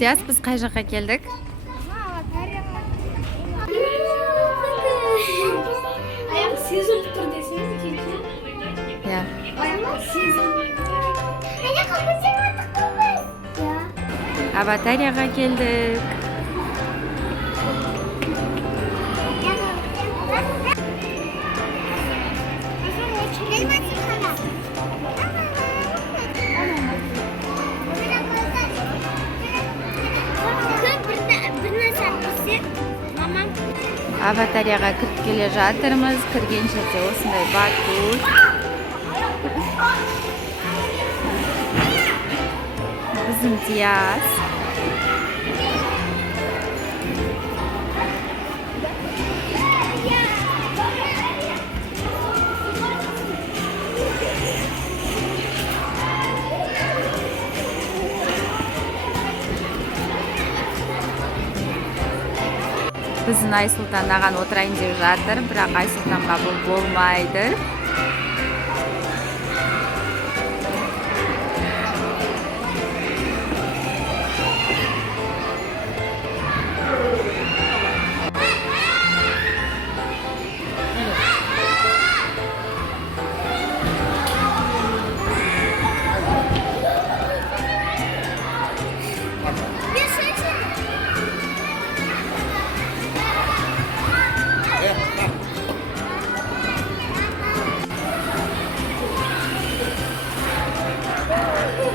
Диас, біз қай жаққа келдік? Аяқ сезіліп тұр десеңіз кейде. Иә. Аяқ сезіліп. Аватарияға келдік. Аватарияға кіріп келе жатырмыз. Кірген жерде осындай батут. Біздің Диас. Біздің Айсұлтан аған отырайын деп жатыр, бірақ Айсұлтанға бұл болмайды.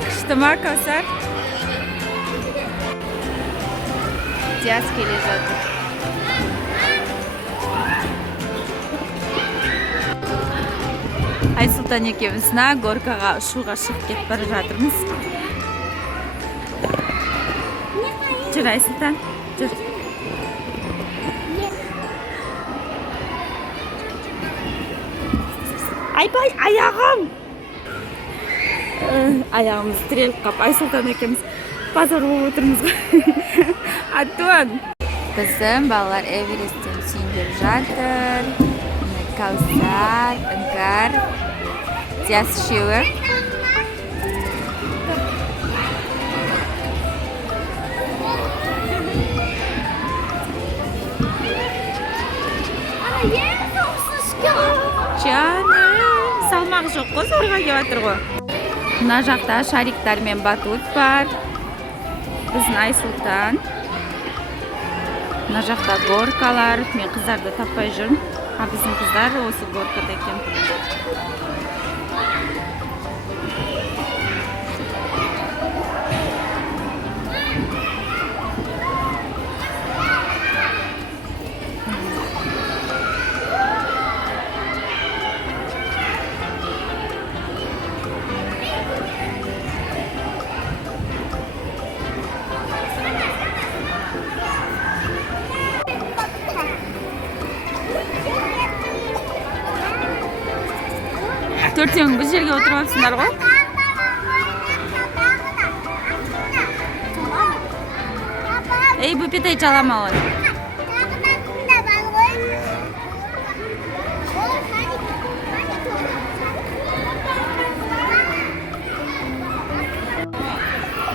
Күшті ма, Кәусар? Диас келе жатыр. Айсұлтан екеуміз горкаға ұшуға шығып кетіп бара жатырмыз. Жүр, Айсұлтан, жүр. Айбай, аяғым! Аяғымыз тіреліп қап, Айсұлтан екеуміз базар болып отырмыз. Антон! Біздің балалар Эвересттен сүйіндеп жатыр. Кәусар, Іңкәр, Диас үшеуі. Жаным, салмақ жоқ қой, зорға кеп жатыр ғой. Мына жақта шариктар мен батут бар. Біздің Айсұлтан. Мына жақта горкалар. Мен қыздарды таппай жүрмін. Біздің қыздар осы горкада екен. Төртеуің біз жерге отырып алыпсыңдар ғой? Ей, бүпетай жалама оны.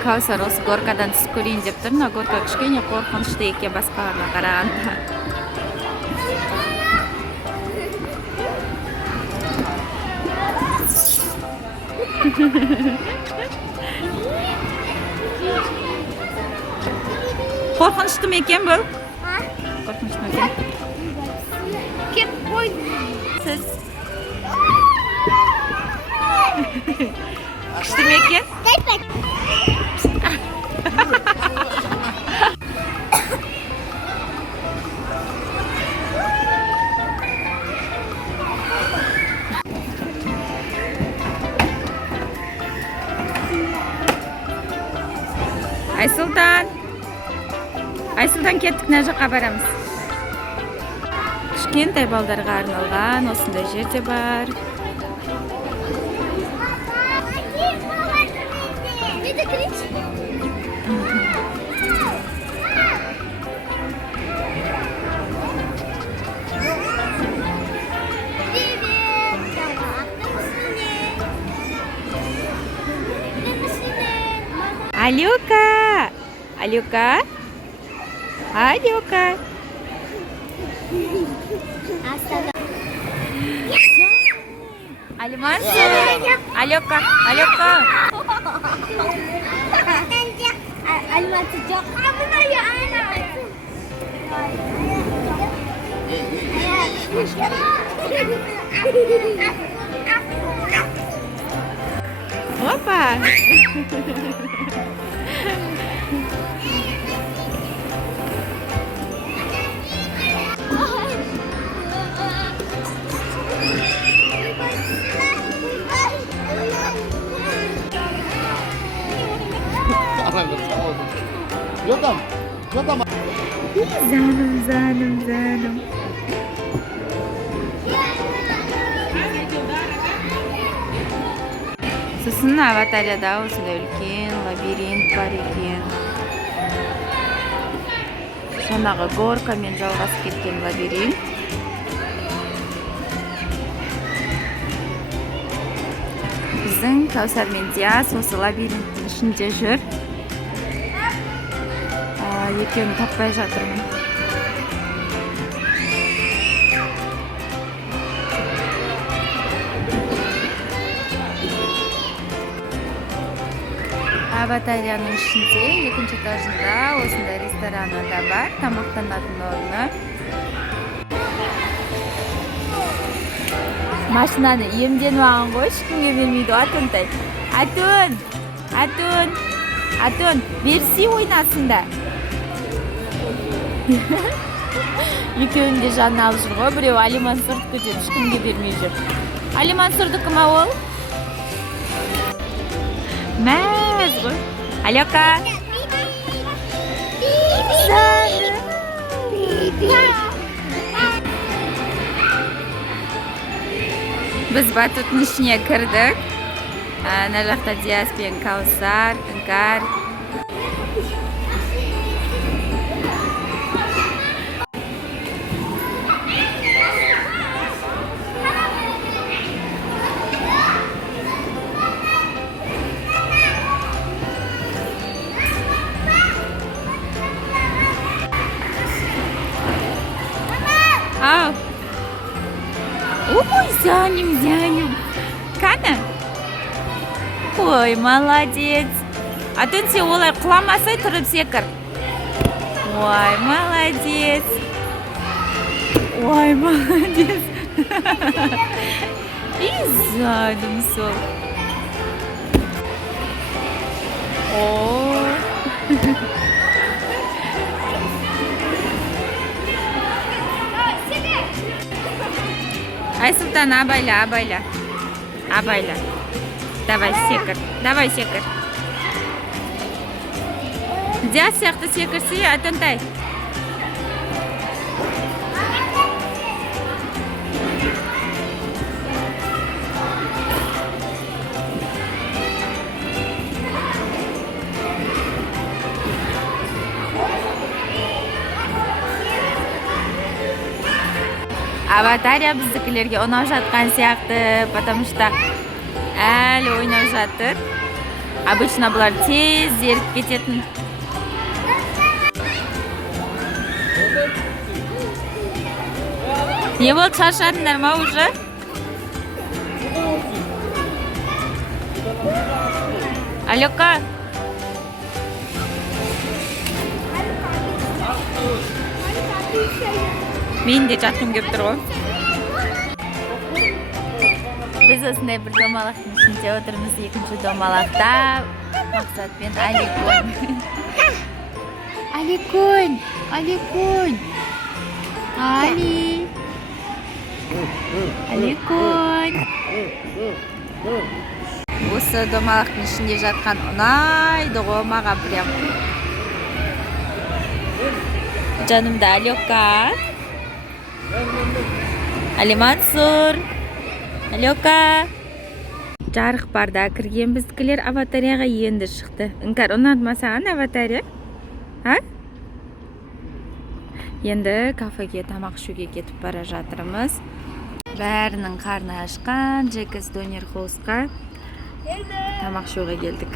Кәусар осы горкадан түсіп көрейін деп тұр. Мына горка кішкене қорқынышты екен басқаларына қарағанда. Қорқынышты ма екен бұл? Қорқынышты ма екен? Кеп қой. Сіз? Күшті ме екен? Айсұлтан кеттік, мына жаққа барамыз. Кішкентай балдарға арналған осындай жерде бар. Алёка! Алёка. Алёка. Астана. Алимансур. Алёка. Алёка. Алматы жоқ. Мына я ана. Опа. Что там? Zanım. Сосын аватарияда осындай үлкен лабиринт бар екен. Жаңағы горкамен жалғасып кеткен лабиринт. Біздің Кәусар мен Диас осы лабиринттің ішінде жүр. Екеуін таппай жатырмын. Аватарияның ішінде екінші этажында осындай рестораны да бар, тамақтанатын орны. Машинаны иемденіп алған ғой, ешкімге бермейді. Атонтай. Атон, берси ойнасында. Екеуін де жанына алып жүр ғой. Біреу Алимансурдікі деп ешкімге бермей жүр. Алимансурдікі ма ол? Мәз ғой. Алёка. Біз батуттың ішіне кірдік. Ана жақта Диас пен Кәусар, Іңкәр. Ау. Ой, зянем. Қана? Ой, молодец. Атын сен олай құламасай тұрып секір. Ой, молодец. И задым сол. О. Айсұлтан, абайла. Давай секір. Диас сияқты секірсе, Атонтай. Аватария біздікілерге ұнап жатқан сияқты, потому что әлі ойнап жатыр. Обычно бұлар тез зеріп кететін. Не болды, шаршадыңдар ма уже? Алёка. Мен де жатқым келіп тұр ғой. Біз осындай бір домалақтың ішінде отырмыз. Екінші домалақта Мақсат пен Аликон. Аликон. Осы домалақтың ішінде жатқан ұнайды ғой маған прям. Жанымда Алёка. Алимансур. Алёка. Жарық барда кірген біздікілер аватарияға енді шықты. Іңкәр, ұнады ма саған аватария? Енді кафеге тамақ ішуге кетіп бара жатырмыз. Бәрінің қарны ашқан. Джекс Донер Хоусқа тамақ ішуге келдік.